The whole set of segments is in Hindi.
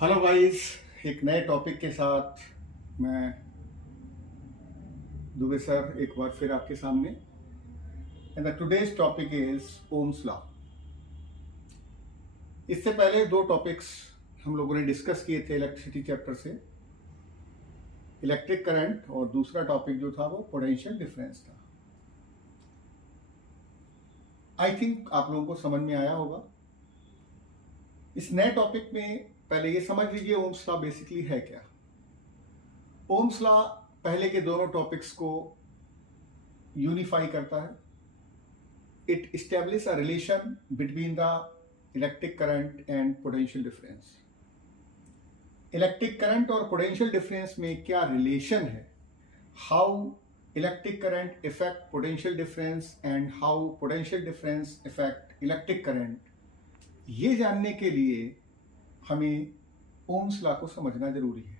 हेलो गाइस, एक नए टॉपिक के साथ मैं दुबे सर एक बार फिर आपके सामने। And the today's topic is Ohm's law. इससे पहले दो टॉपिक्स हम लोगों ने डिस्कस किए थे इलेक्ट्रिसिटी चैप्टर से, इलेक्ट्रिक करंट, और दूसरा टॉपिक जो था वो पोटेंशियल डिफरेंस था। आई थिंक आप लोगों को समझ में आया होगा। इस नए टॉपिक में पहले ये समझ लीजिए ओम्स लॉ बेसिकली है क्या। ओम्स लॉ पहले के दोनों टॉपिक्स को यूनिफाई करता है। It establishes a relation between the electric current and potential difference. Electric current और पोटेंशियल डिफरेंस में क्या रिलेशन है, how electric current effect potential difference and how potential difference effect electric current, ये जानने के लिए हमें ओम्स लॉ को समझना जरूरी है।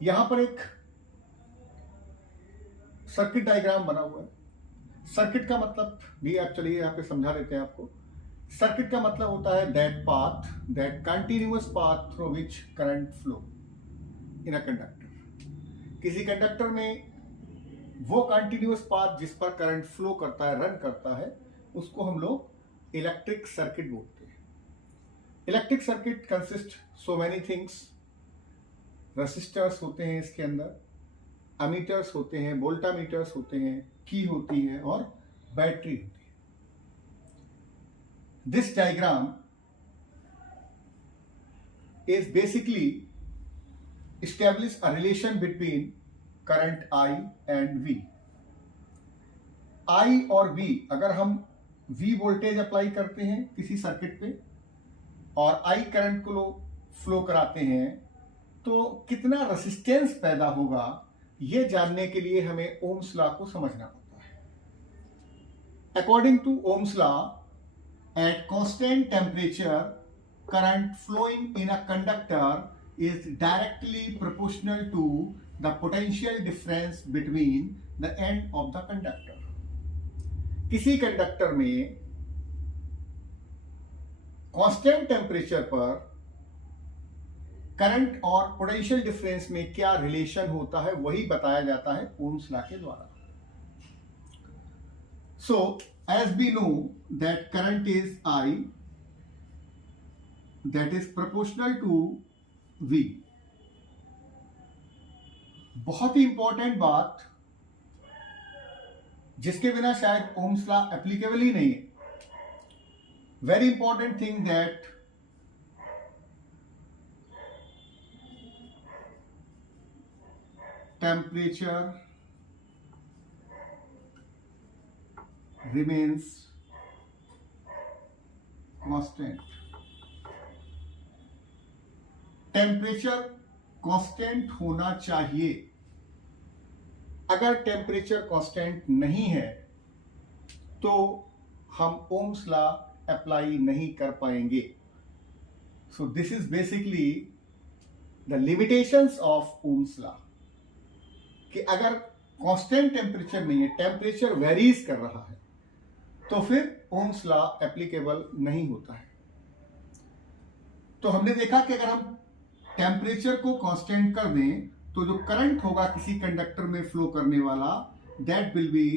यहां पर एक सर्किट डायग्राम बना हुआ है। सर्किट का मतलब भी आप चलिए यहाँ पे समझा देते हैं आपको। सर्किट का मतलब होता है that continuous path through which current flow in a conductor. किसी कंडक्टर में वो कंटिन्यूअस पाथ जिस पर करंट फ्लो करता है, रन करता है, उसको हम लोग इलेक्ट्रिक सर्किट बोलते हैं। Electric circuit consist so many things. Resistors होते हैं इसके अंदर, अमीटर्स होते हैं, वोल्टामीटर्स होते हैं, की होती है और बैटरी होती है। This diagram is basically establish a relation between current I and V। I और V, अगर हम V वोल्टेज अप्लाई करते हैं किसी सर्किट पे और I करंट को फ्लो कराते हैं तो कितना रेसिस्टेंस पैदा होगा, ये जानने के लिए हमें ओम्स लॉ को समझना होता है। According to Ohm's law, at constant temperature current flowing in a conductor is directly proportional to the potential difference between the end of the conductor. किसी कंडक्टर में कांस्टेंट टेम्परेचर पर करंट और पोटेंशियल डिफरेंस में क्या रिलेशन होता है, वही बताया जाता है ओम्स लॉ के द्वारा। So as we know that current is I, that is proportional to V। बहुत ही इंपॉर्टेंट बात जिसके बिना शायद ओम्स लॉ एप्लीकेबल ही नहीं है। Very important thing that temperature remains constant। Temperature constant होना चाहिए। अगर टेम्परेचर कांस्टेंट नहीं है तो हम ओम्स लॉ अप्लाई नहीं कर पाएंगे। So this is basically the limitations of Ohm's law, कि अगर कांस्टेंट टेम्परेचर नहीं है, टेम्परेचर वेरीज कर रहा है, तो फिर ओम्स लॉ एप्लीकेबल नहीं होता है। तो हमने देखा कि अगर हम टेम्परेचर को कांस्टेंट कर दें तो जो करंट होगा किसी कंडक्टर में फ्लो करने वाला, that will be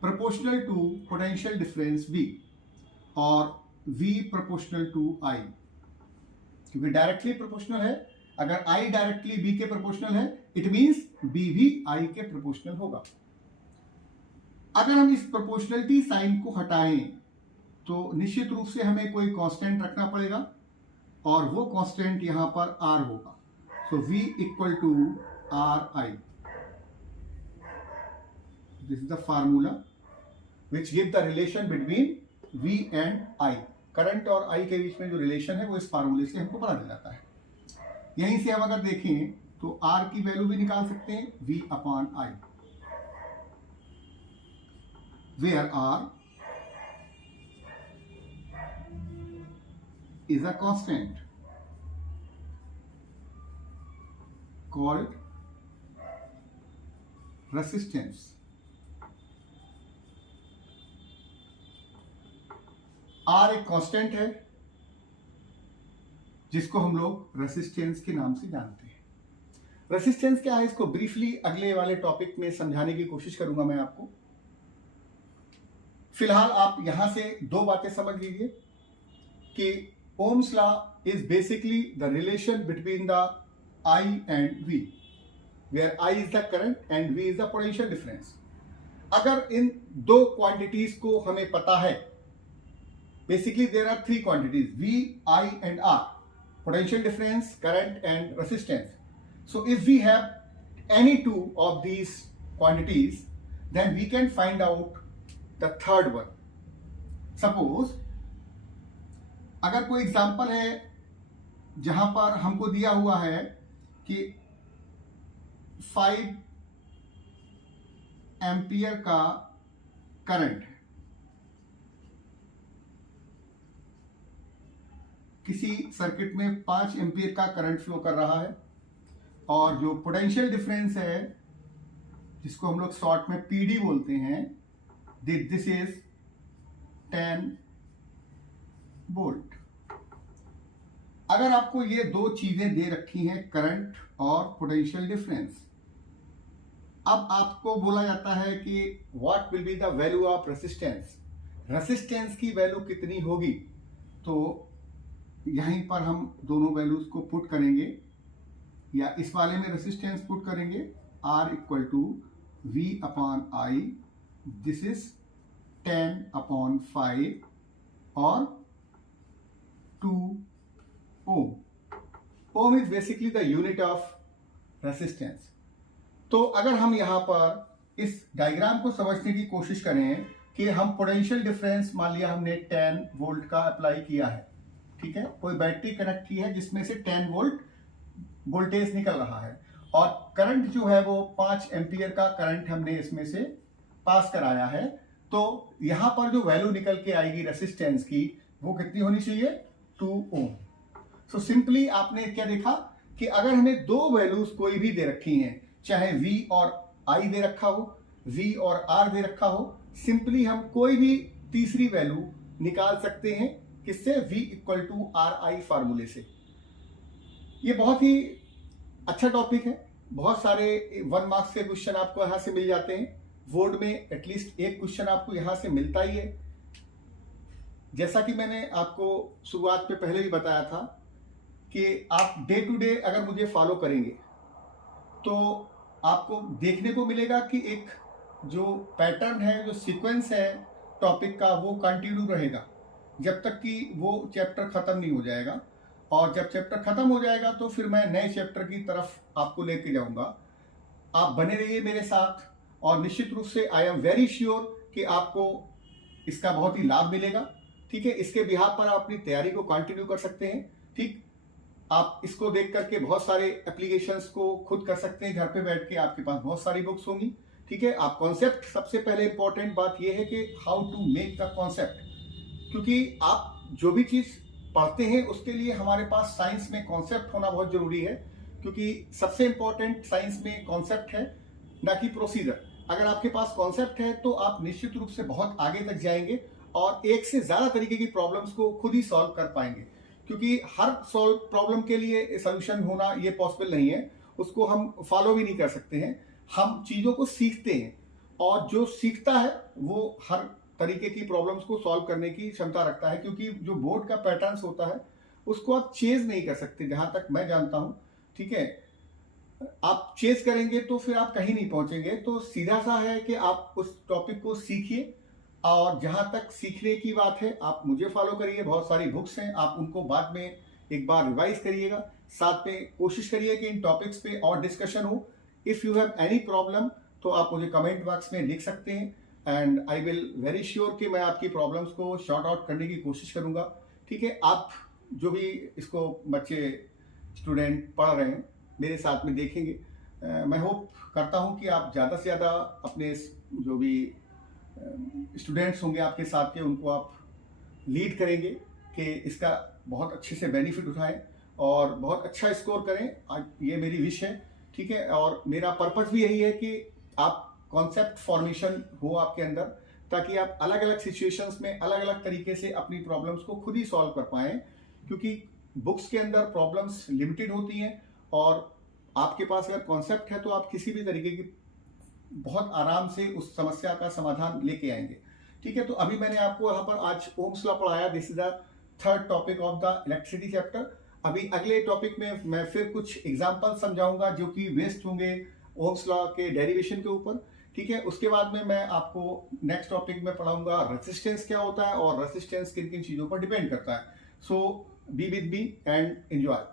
proportional to potential difference V और V प्रोपोर्शनल टू I, क्योंकि डायरेक्टली प्रोपोर्शनल है। अगर I डायरेक्टली V के प्रोपोर्शनल है, इट मींस B भी I के प्रोपोर्शनल होगा। अगर हम इस प्रोपोर्शनलिटी साइन को हटाएं तो निश्चित रूप से हमें कोई कांस्टेंट रखना पड़ेगा और वो कांस्टेंट यहां पर R होगा। So V equal to RI। This is the formula which give the relation between V and I। Current और I के बीच में जो रिलेशन है वो इस फार्मूले से हमको पता चल जाता है। यहीं से हम अगर देखें तो R की वैल्यू भी निकाल सकते हैं, V upon I, where R is a constant called resistance। R एक कांस्टेंट है जिसको हम लोग रेसिस्टेंस के नाम से जानते हैं। रेसिस्टेंस क्या है, इसको ब्रीफली अगले वाले टॉपिक में समझाने की कोशिश करूंगा मैं आपको। फिलहाल आप यहां से दो बातें समझ लीजिए कि Ohm's law is basically the relation between the I and V, where I is the current and V is the potential difference। अगर इन दो क्वांटिटीज को हमें पता है, basically there are three quantities V, I and R, potential difference, current and resistance। So if we have any two of these quantities, then we can find out the third one। Suppose अगर कोई एग्जांपल है जहां पर हमको दिया हुआ है कि 5 एम्पियर का करंट है, किसी सर्किट में 5 एम्पियर का करंट फ्लो कर रहा है, और जो पोटेंशियल डिफरेंस है जिसको हम लोग शॉर्ट में पीडी बोलते हैं, दिस इज 10 वोल्ट। अगर आपको ये दो चीजें दे रखी हैं, करंट और पोटेंशियल डिफरेंस, अब आपको बोला जाता है कि what will be the value of resistance, resistance की वैल्यू कितनी होगी। तो यहीं पर हम दोनों वैल्यूज को पुट करेंगे, या इस वाले में रेसिस्टेंस पुट करेंगे, R equal to V upon I, this is 10 upon 5 और 2 ohm. Ohm is basically the unit of resistance. तो अगर हम यहां पर इस डायग्राम को समझने की कोशिश करें कि हम पोटेंशियल डिफरेंस, मान लिया हमने 10 वोल्ट का अप्लाई किया है, ठीक है, कोई बैटरी कनेक्ट की है जिसमें से 10 वोल्ट वोल्टेज निकल रहा है, और करंट जो है वो 5 एम्पियर का करंट हमने इसमें से पास कराया है। तो यहां पर जो वैल्यू निकल के आएगी रेसिस्टेंस की, वो कितनी होनी चाहिए, 2 ओम। सो सिंपली आपने क्या देखा कि अगर हमें दो वैल्यूज कोई भी दे रखी हैं, चाहे V और I दे रखा हो, V और R दे रखा हो, सिंपली हम कोई भी तीसरी वैल्यू निकाल सकते हैं, किससे, V इक्वल टू RI फार्मूले से। ये बहुत ही अच्छा टॉपिक है, बहुत सारे 1 मार्क्स के क्वेश्चन आपको यहां से मिल जाते हैं, बोर्ड में एटलीस्ट एक क्वेश्चन आपको यहां से मिलता ही है। जैसा कि मैंने आपको शुरुआत में पहले भी बताया था कि आप डे टू डे अगर मुझे फॉलो करेंगे तो आपको देखने को मिलेगा कि एक जो पैटर्न है, जो सीक्वेंस है टॉपिक का, वो कंटिन्यू रहेगा जब तक कि वो चैप्टर खत्म नहीं हो जाएगा। और जब चैप्टर खत्म हो जाएगा तो फिर मैं नए चैप्टर की तरफ आपको लेके जाऊंगा। आप बने रहिए मेरे साथ, और निश्चित रूप से आई एम वेरी श्योर कि आपको इसका बहुत ही लाभ मिलेगा। ठीक है, इसके बिहाफ पर आप अपनी तैयारी को कंटिन्यू कर सकते हैं। ठीक, आप इसको देख करके बहुत सारे एप्लीकेशंस को खुद कर सकते हैं घर पे बैठ के, आपके पास बहुत सारी बुक्स होंगी। ठीक है, आप कॉन्सेप्ट, सबसे पहले इंपॉर्टेंट बात यह है कि how to make the concept, क्योंकि आप जो भी चीज पढ़ते हैं उसके लिए हमारे पास साइंस में कॉन्सेप्ट होना बहुत जरूरी है, क्योंकि सबसे इंपॉर्टेंट साइंस में कॉन्सेप्ट है, ना कि प्रोसीजर। अगर आपके पास कॉन्सेप्ट है तो आप निश्चित रूप से बहुत आगे तक जाएंगे और एक से ज्यादा तरीके की प्रॉब्लम्स को खुद ही सॉल्व कर पाएंगे, क्योंकि हर सॉल्व प्रॉब्लम के लिए सोल्यूशन होना ये पॉसिबल नहीं है, उसको हम फॉलो भी नहीं कर सकते हैं। हम चीजों को सीखते हैं, और जो सीखता है वो हर तरीके की प्रॉब्लम्स को सॉल्व करने की क्षमता रखता है, क्योंकि जो बोर्ड का पैटर्न्स होता है उसको आप चेज नहीं कर सकते, जहां तक मैं जानता हूं। ठीक है, आप चेज करेंगे तो फिर आप कहीं नहीं पहुंचेंगे। तो सीधा सा है कि आप उस टॉपिक को सीखिए, और जहां तक सीखने की बात है आप मुझे फॉलो करिए, बहुत सारी बुक्स हैं, आप उनको बाद में एक बार रिवाइज करिएगा, साथ में कोशिश करिए कि इन टॉपिक्स पे और डिस्कशन हो। If you have any problem तो आप मुझे कमेंट बॉक्स में लिख सकते हैं, and I will very sure कि मैं आपकी प्रॉब्लम्स को शॉर्ट आउट करने की कोशिश करूंगा। ठीक है, आप जो भी इसको बच्चे स्टूडेंट पढ़ रहे हैं मेरे साथ में देखेंगे, मैं होप करता हूं कि आप ज़्यादा से ज़्यादा अपने जो भी स्टूडेंट्स होंगे आपके साथ के, उनको आप लीड करेंगे कि इसका बहुत अच्छे से बेनिफिट उठाएं और बहुत अच्छा स्कोर करें। ये मेरी विश है। ठीक है, और मेरा पर्पस भी यही है कि आप कॉन्सेप्ट फॉर्मेशन हो आपके अंदर, ताकि आप अलग अलग सिचुएशंस में अलग अलग तरीके से अपनी प्रॉब्लम्स को खुद ही सॉल्व कर पाएं, क्योंकि बुक्स के अंदर प्रॉब्लम्स लिमिटेड होती हैं और आपके पास अगर कॉन्सेप्ट है तो आप किसी भी तरीके की बहुत आराम से उस समस्या का समाधान लेके आएंगे। ठीक है, तो अभी मैंने आपको यहाँ पर आज ओम्स लॉ पढ़ाया। This is the third topic of the electricity chapter. अभी अगले टॉपिक में मैं फिर कुछ एग्जाम्पल समझाऊंगा जो कि बेस्ड होंगे ओम्स लॉ के डेरिवेशन के ऊपर। ठीक है, उसके बाद में मैं आपको नेक्स्ट टॉपिक में पढ़ाऊंगा रेसिस्टेंस क्या होता है और रेसिस्टेंस किन किन चीजों पर डिपेंड करता है। So be with me and enjoy.